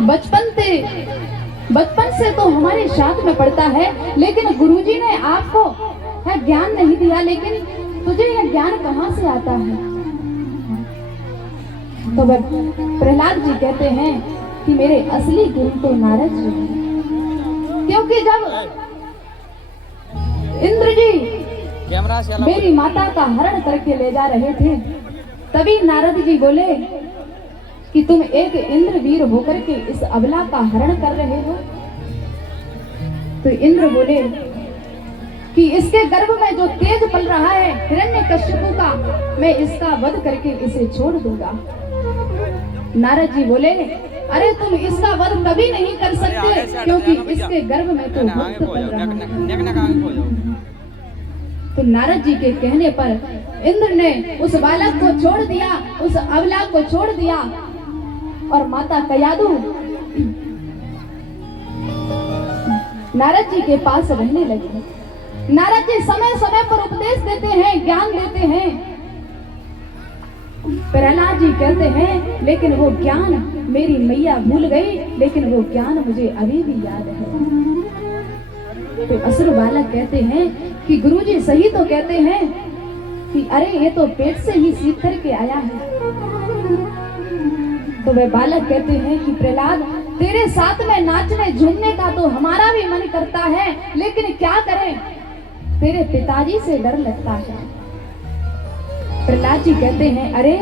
बचपन से तो हमारे साथ में पढ़ता है, लेकिन गुरुजी ने आपको ज्ञान नहीं दिया, लेकिन तुझे यह ज्ञान कहाँ से आता है? तो प्रहलाद जी कहते हैं कि मेरे असली गुरु तो नारद जी हैं, क्योंकि जब इंद्र जी मेरी माता का हरण करके ले जा रहे थे, तभी नारद जी बोले कि तुम एक इंद्र वीर होकर के इस अबला का हरण कर रहे हो। तो इंद्र बोले कि इसके गर्भ में जो तेज पल रहा है हिरण्यकश्यपु का, मैं इसका वध करके इसे छोड़ दूंगा। नारद जी बोले अरे तुम इसका वध कभी नहीं कर सकते, क्योंकि इसके गर्भ में तो भक्त पल रहा है। तो नारद जी के कहने पर इंद्र ने उस बालक को छोड़ दिया, उस अबला को छोड़ दिया, और माता कयादु नारद जी के पास रहने लगी। नारद जी समय समय पर उपदेश देते हैं, ज्ञान देते हैं। प्रहलाद जी कहते हैं लेकिन वो ज्ञान मेरी मैया भूल गई, लेकिन वो ज्ञान मुझे अभी भी याद है। तो असुर बालक कहते हैं कि गुरुजी सही तो कहते हैं कि अरे ये तो पेट से ही सीख करके आया है। तो वे बालक कहते हैं कि प्रहलाद तेरे साथ में नाचने झूमने का तो हमारा भी मन करता है, लेकिन क्या करें, तेरे पिताजी से डर लगता है। प्रहलाद जी कहते हैं अरे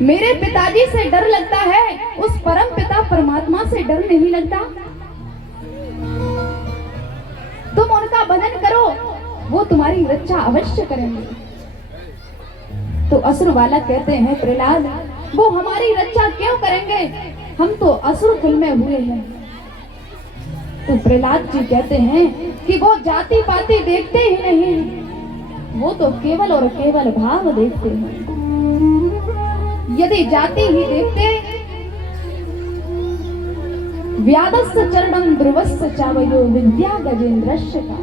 मेरे पिताजी से डर लगता है, उस परम पिता परमात्मा से डर नहीं लगता? तुम उनका भजन करो, वो तुम्हारी रक्षा अवश्य करेंगे। तो असुर बालक कहते हैं प्रहलाद वो हमारी रक्षा क्यों करेंगे, हम तो असुर कुल में हुए हैं। तो प्रहलाद जी कहते हैं कि वो जाति पाति देखते ही नहीं, वो तो केवल और केवल भाव देखते हैं। यदि जाति ही देखते, व्यादस्य चरणम ध्रुवस्य चावयो विद्या गजेंद्रस्य का।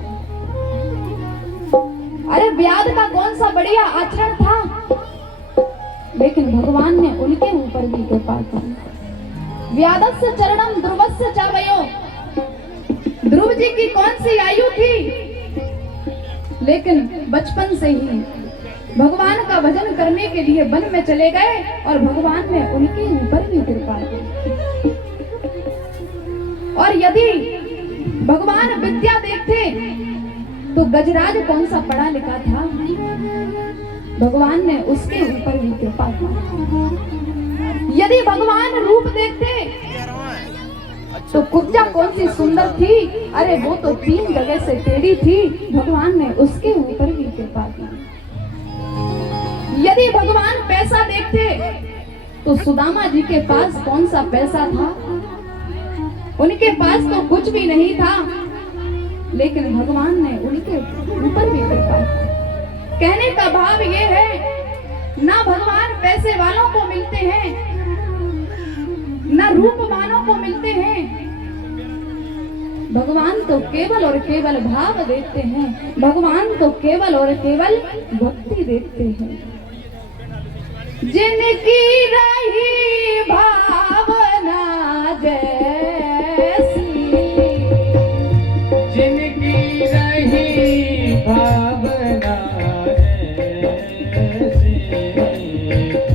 अरे व्याद का कौन सा बढ़िया आचरण था, लेकिन भगवान ने उनके ऊपर भी कृपा की। व्यादस्य चरणम ध्रुवस्य चावयो, ध्रुव जी की कौन सी आयु थी, लेकिन बचपन से ही भगवान का भजन करने के लिए वन में चले गए और भगवान ने उनके ऊपर भी कृपा की। और यदि भगवान विद्या देखते तो गजराज कौन सा पढ़ा लिखा था, भगवान ने उसके ऊपर भी कृपा की। यदि भगवान रूप देखते तो कुब्जा कौन सी सुंदर थी, अरे वो तो 3 जगह से टेढ़ी थी, भगवान ने उसके ऊपर भी कृपा की। यदि भगवान पैसा देखते तो सुदामा जी के पास कौन सा पैसा था, उनके पास तो कुछ भी नहीं था, लेकिन भगवान ने उनके ऊपर भी कृपा की। कहने का भाव ये है ना भगवान पैसे वालों को मिलते हैं, ना रूपवानों को मिलते हैं, भगवान तो केवल और केवल भाव देखते हैं, भगवान तो केवल और केवल भक्ति देखते हैं। जिनकी रही भावना जैसी, जिनकी रही भावना जैसी,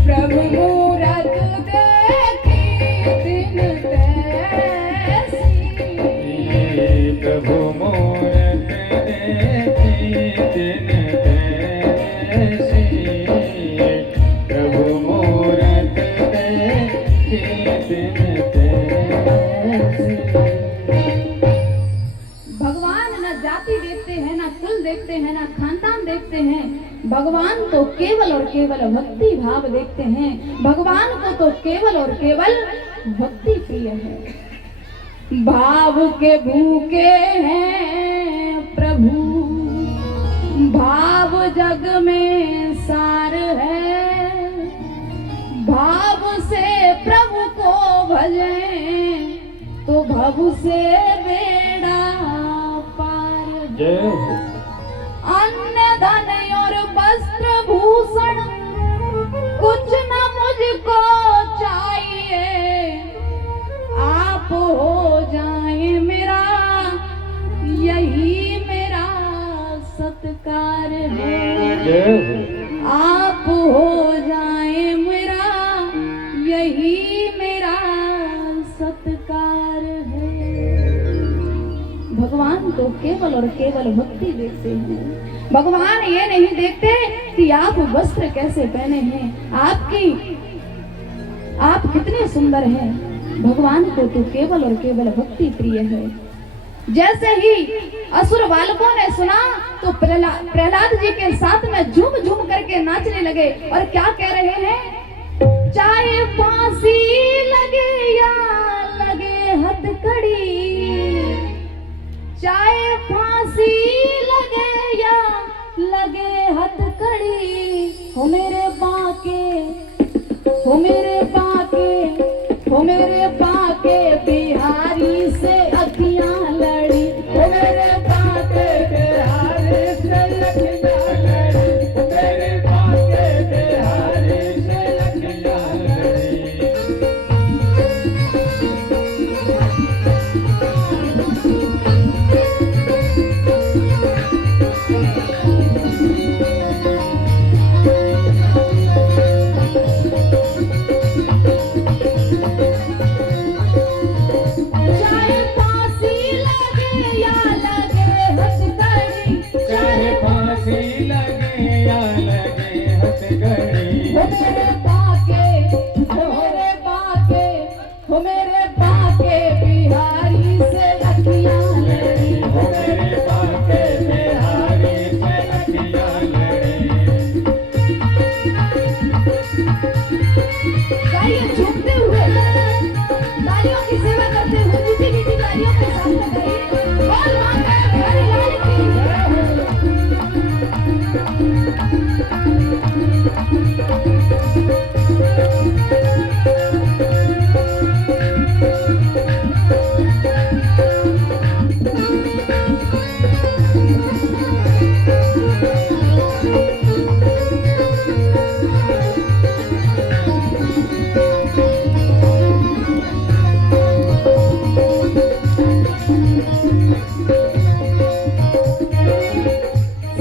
प्रभु मूरत देखी दिन तैसी, प्रभु मूरत देखी दिन तैसी, प्रभु मूरत देखी दिन तैसी। भगवान न जाति देखते हैं, ना कुल देखते हैं, ना खानदान देखते हैं, भगवान तो केवल और केवल भक्ति भाव देखते हैं। भगवान को तो केवल और केवल भक्ति प्रिय है। भाव के भूखे हैं प्रभु, भाव जग में सार है, भाव से प्रभु को भजें तो भव से बेड़ा पार। जय हो। अन्न धन और वस्त्र भूषण कुछ न मुझको चाहिए, जय हो। आप हो जाए मेरा, यही मेरा सत्कार है। भगवान तो केवल और केवल भक्ति देखते हैं। भगवान ये नहीं देखते कि आप वस्त्र कैसे पहने हैं, आप कितने सुंदर हैं। भगवान को तो केवल और केवल भक्ति प्रिय है। जैसे ही असुर बालकों ने सुना तो प्रहलाद जी के साथ में झूम झूम करके नाचने लगे और क्या कह रहे हैं, चाहे फांसी लगे या लगे हथकड़ी, चाहे फांसी लगे या लगे हथकड़ी, हो मेरे बाके, हो मेरे बाके, हो मेरे बाके बिहारी से अखियां लड़ी, हो मेरे बाके बिहारी से अखियां लड़ी, हो मेरे बाके बिहारी से अखियां लड़ी। चाहे फांसी लगे या लगे हथकड़ी, चाहे फांसी लगे या लगे हथकड़ी, हो मेरे बाके, हो मेरे बाके, हो मेरे बाके बिहारी से अखियां लड़ी, हो मेरे बाके बिहारी से अखियां लड़ी। गाइए झूमते हुए, तालियों की सेवा करते हुए, मीठी मीठी तालियों के साथ में गाइए, बोल माता बिहारी लाल की जय हो।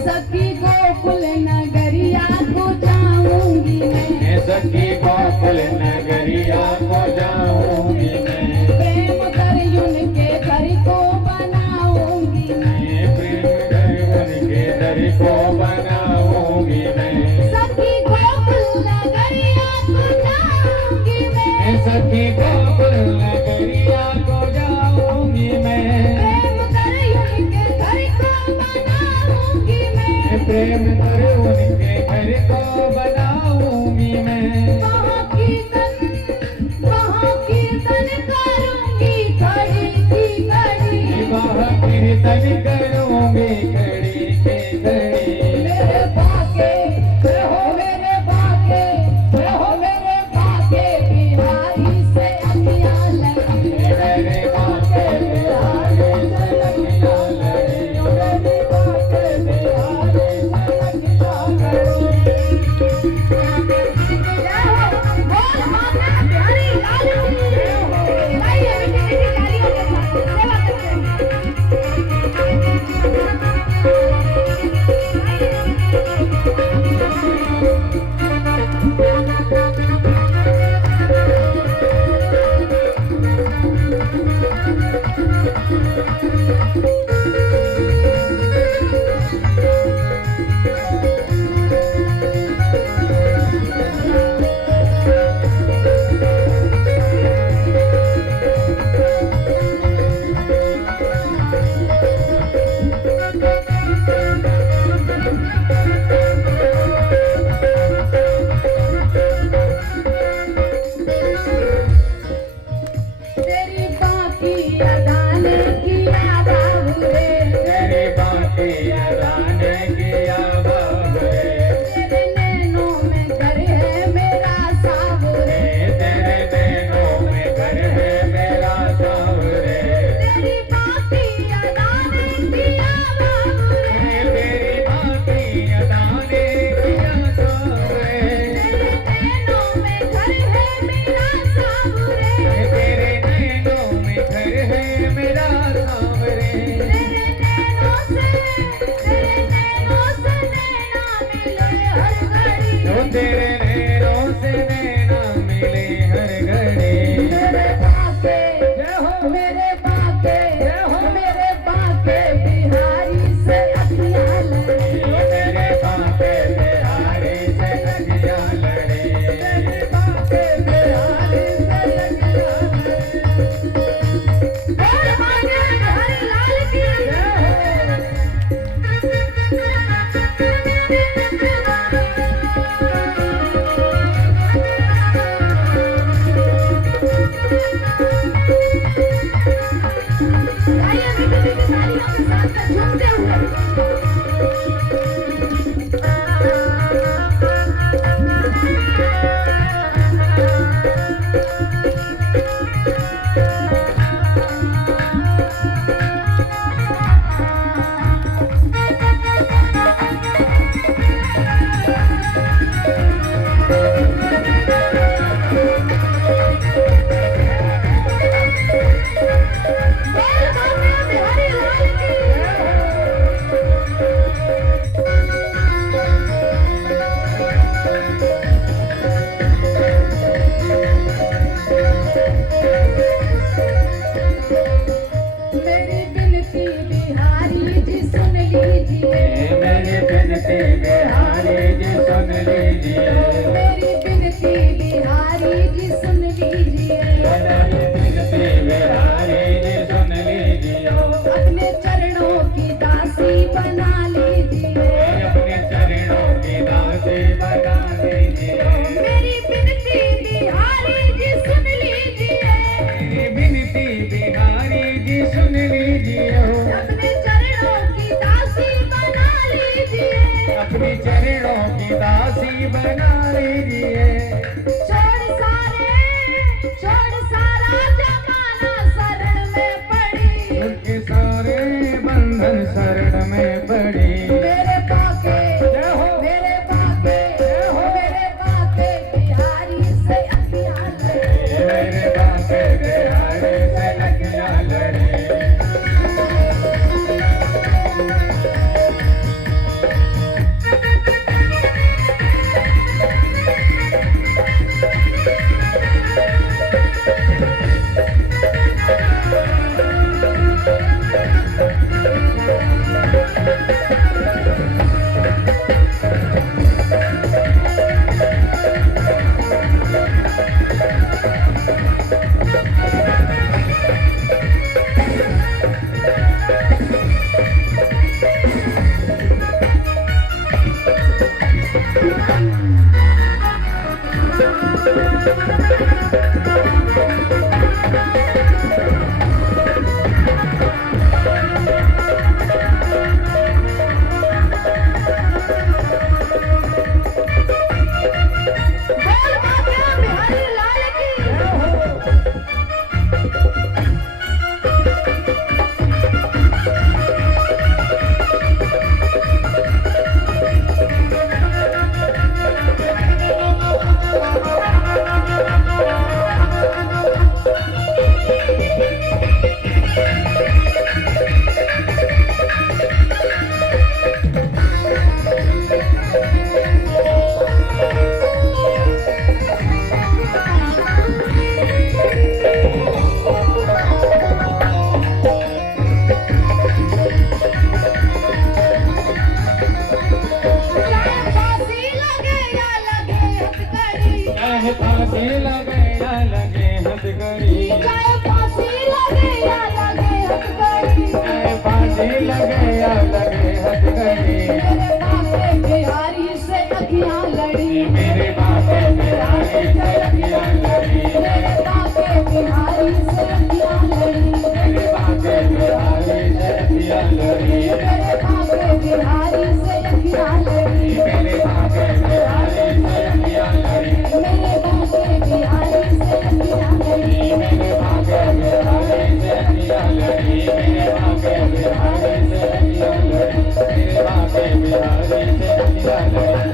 सखी गोकुल नगरिया को जाऊंगी मैं, सखी गोकुल नगरिया को जाऊंगी मैं, प्रेम कर उनके घर को बनाऊंगी मैं, प्रेम कर उनके दर को बनाऊंगी मैं। सखी गोकुल नगरिया को जाऊंगी मैं, सखी गोकुल नगरिया को जाऊंगी मैं, प्रेम कर उनके घर को बनाऊंगी मैं, प्रेम कर उनके घर को बनाऊंगी मैं। वहाँ कीर्तन करूंगी खड़ी की खड़ी, वहाँ कीर्तन करूंगी खड़ी की खड़ी। मेरे बाके, हो मेरे बाके, हो मेरे बाके बिहारी से अखियां लड़ी, मेरे बाके बिहारी से अखियां लड़ी, मेरे बाके बिहारी से अखियां लड़ी। जय हो, बोल माता बिहारी लाल की। गाइए मीठी मीठी तालियों के साथ सेवा करते हैं। तालियों के साथ में झूमते हुए बोल बाबा बिहारी लाल की मेरी बिनती बिहारी जी सुन लीजिए मेरी बिनती बिहारी जी सुन लीजिए मेरी बिनती बिहारी जी सुन लीजिए मेरी बिनती बिहारी जी सुन लीजिए अपने चरणों की दासी बना लीजिए अपने चरणों की दासी बना लीजिए मेरी बिनती बिहारी जी सुन लीजिए मेरी बिनती बिहारी जी सुन लीजिए अपने चरणों की दासी बना लीजिए अपने चरणों की दासी बना लीजिए छोड़ सारे